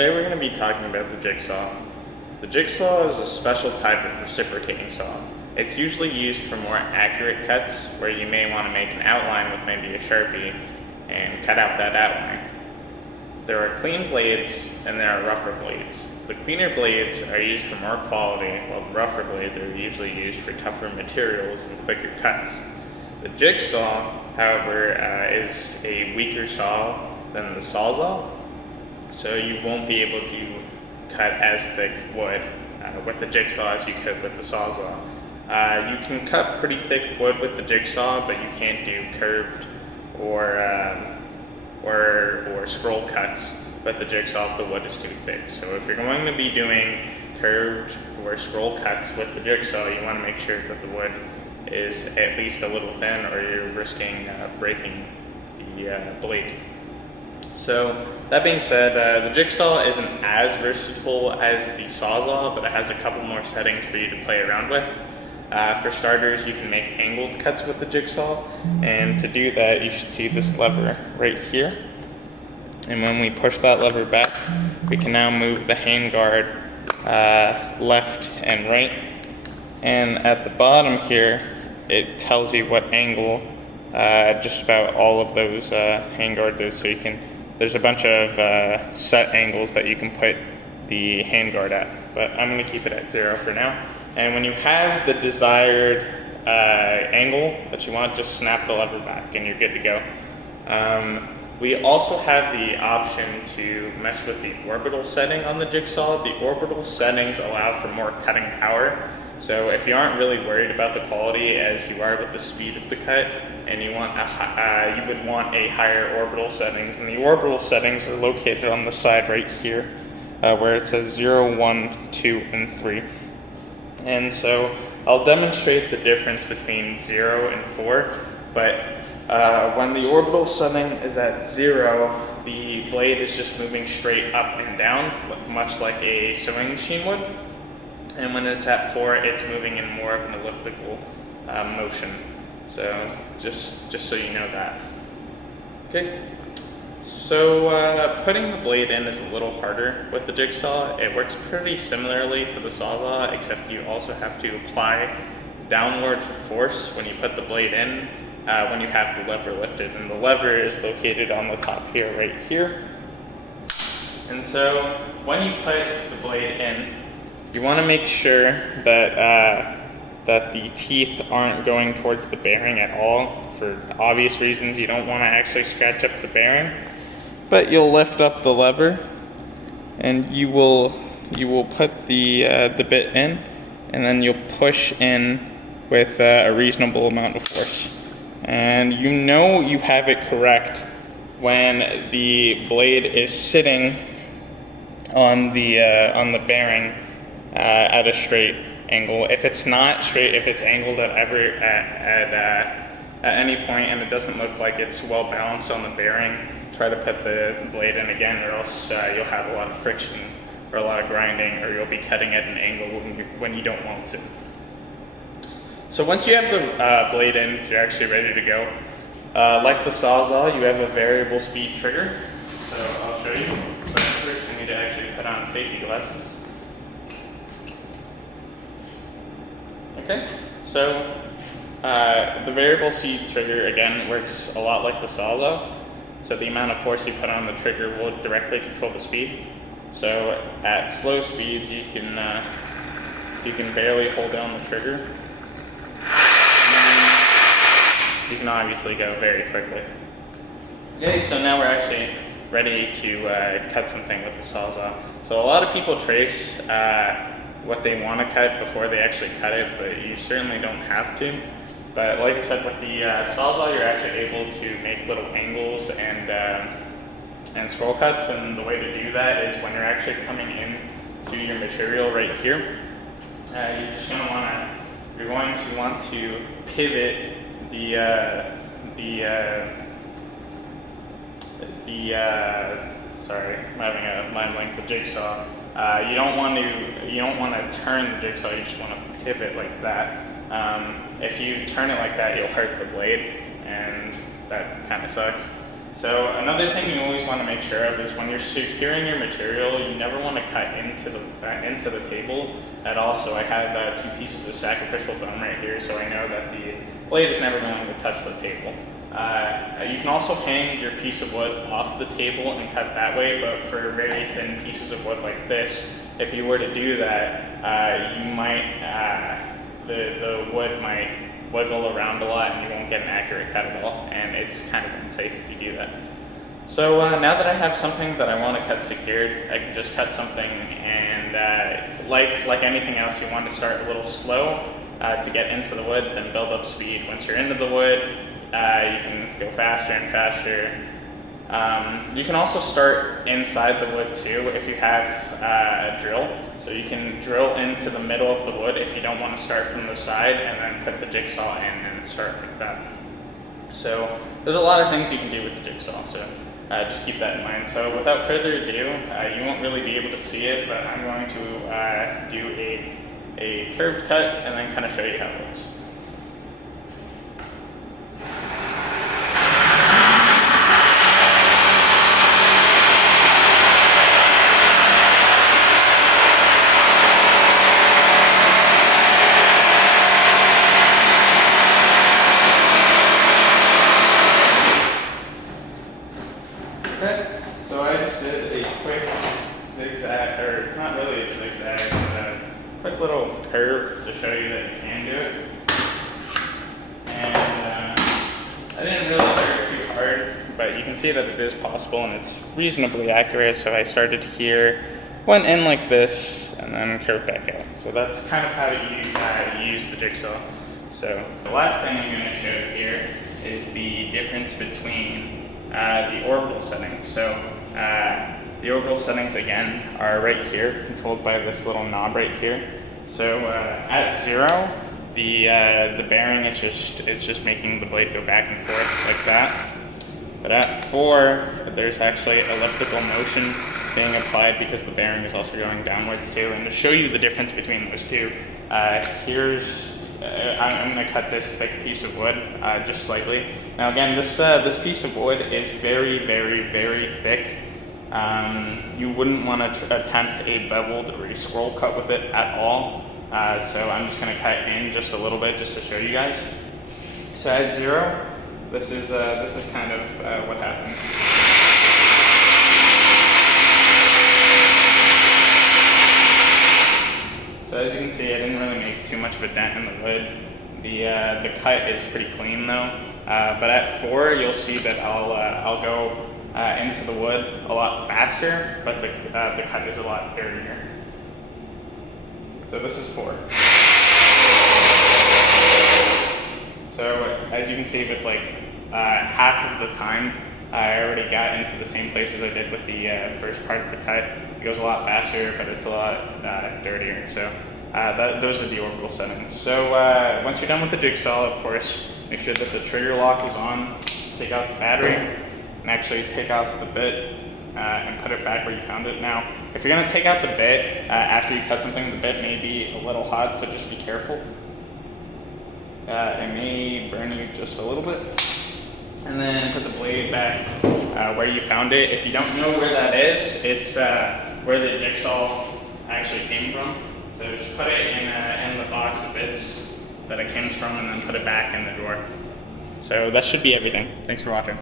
Today we're going to be talking about the jigsaw. The jigsaw is a special type of reciprocating saw. It's usually used for more accurate cuts where you may want to make an outline with maybe a Sharpie and cut out that outline. There are clean blades and there are rougher blades. The cleaner blades are used for more quality, while the rougher blades are usually used for tougher materials and quicker cuts. The jigsaw, however, is a weaker saw than the sawzall, so you won't be able to cut as thick wood with the jigsaw as you could with the sawzall. You can cut pretty thick wood with the jigsaw, but you can't do curved or scroll cuts with the jigsaw if the wood is too thick. So if you're going to be doing curved or scroll cuts with the jigsaw, you want to make sure that the wood is at least a little thin, or you're risking breaking the blade. So that being said, the jigsaw isn't as versatile as the sawzall, but it has a couple more settings for you to play around with. For starters, you can make angled cuts with the jigsaw, and to do that you should see this lever right here. And when we push that lever back, we can now move the handguard left and right. And at the bottom here, it tells you what angle just about all of those handguards is. So there's a bunch of set angles that you can put the handguard at, but I'm going to keep it at 0 for now. And when you have the desired angle that you want, just snap the lever back and you're good to go. We also have the option to mess with the orbital setting on the jigsaw. The orbital settings allow for more cutting power. So if you aren't really worried about the quality as you are with the speed of the cut, and you would want a higher orbital settings, and the orbital settings are located on the side right here, where it says 0, 1, 2, and 3. And so I'll demonstrate the difference between 0 and 4, but when the orbital setting is at 0, the blade is just moving straight up and down, much like a sewing machine would. And when it's at 4, it's moving in more of an elliptical motion. So just so you know that. Okay. So putting the blade in is a little harder with the jigsaw. It works pretty similarly to the sawzall, except you also have to apply downward force when you put the blade in when you have the lever lifted. And the lever is located on the top here, right here. And so when you put the blade in, you want to make sure that that the teeth aren't going towards the bearing at all. For obvious reasons, you don't want to actually scratch up the bearing. But you'll lift up the lever, and you will put the bit in, and then you'll push in with a reasonable amount of force. And you know you have it correct when the blade is sitting on the bearing at a straight angle. If it's not straight, if it's angled at any point and it doesn't look like it's well balanced on the bearing, try to put the blade in again, or else you'll have a lot of friction or a lot of grinding, or you'll be cutting at an angle when you don't want to. So once you have the blade in, you're actually ready to go. Like the sawzall, you have a variable speed trigger. So I'll show you. So first we need to actually put on safety glasses. Okay, so the variable speed trigger, again, works a lot like the sawzall. So the amount of force you put on the trigger will directly control the speed. So at slow speeds, you can barely hold down the trigger. And you can obviously go very quickly. Okay, so now we're actually ready to cut something with the sawzall. So a lot of people trace what they want to cut before they actually cut it, but you certainly don't have to. But like I said, with the sawzall, you're actually able to make little angles and scroll cuts, and the way to do that is when you're actually coming in to your material right here, you're going to want to pivot sorry, I'm having a mind blank, the jigsaw. You don't want to turn the jigsaw, you just want to pivot like that. If you turn it like that, you'll hurt the blade, and that kind of sucks. So another thing you always want to make sure of is when you're securing your material, you never want to cut into the table at all. So I have 2 pieces of sacrificial foam right here, so I know that the blade is never going to touch the table. You can also hang your piece of wood off the table and cut that way, but for very thin pieces of wood like this, if you were to do that, you might, the wood might wiggle around a lot and you won't get an accurate cut at all, and it's kind of unsafe if you do that. So now that I have something that I want to cut secured, I can just cut something, and like anything else, you want to start a little slow to get into the wood, then build up speed. Once you're into the wood, you can go faster and faster. You can also start inside the wood too if you have a drill. So you can drill into the middle of the wood if you don't want to start from the side, and then put the jigsaw in and start like that. So there's a lot of things you can do with the jigsaw, so just keep that in mind. So without further ado, you won't really be able to see it, but I'm going to do a curved cut and then kind of show you how it looks. So I just did a quick zigzag, or not really a zigzag, but a quick little curve to show you that you can do it. And I didn't really work too hard, but you can see that it is possible and it's reasonably accurate. So I started here, went in like this, and then curved back out. So that's kind of how you use the jigsaw. So the last thing I'm going to show here is the difference between the orbital settings. So the orbital settings again are right here, controlled by this little knob right here. So at 0, the bearing is just making the blade go back and forth like that. But at 4, there's actually elliptical motion being applied because the bearing is also going downwards too. And to show you the difference between those two, I'm going to cut this thick piece of wood just slightly. Now again, this piece of wood is very, very, very thick. You wouldn't want to attempt a beveled or a scroll cut with it at all. So I'm just going to cut in just a little bit just to show you guys. So at 0, this is kind of what happened. So as you can see, I didn't really make too much of a dent in the wood. The cut is pretty clean though. But at 4, you'll see that I'll go into the wood a lot faster, but the cut is a lot dirtier. So this is 4. So as you can see, with like half of the time, I already got into the same places I did with the first part of the cut. It goes a lot faster, but it's a lot dirtier. So those are the orbital settings. So once you're done with the jigsaw, of course, make sure that the trigger lock is on. Take out the battery, and actually take out the bit and put it back where you found it. Now, if you're going to take out the bit after you cut something, the bit may be a little hot, so just be careful. It may burn you just a little bit. And then put the blade back where you found it. If you don't know where that is, it's where the jigsaw actually came from. So just put it in the box of bits that it came from, and then put it back in the drawer. So that should be everything. Thanks for watching.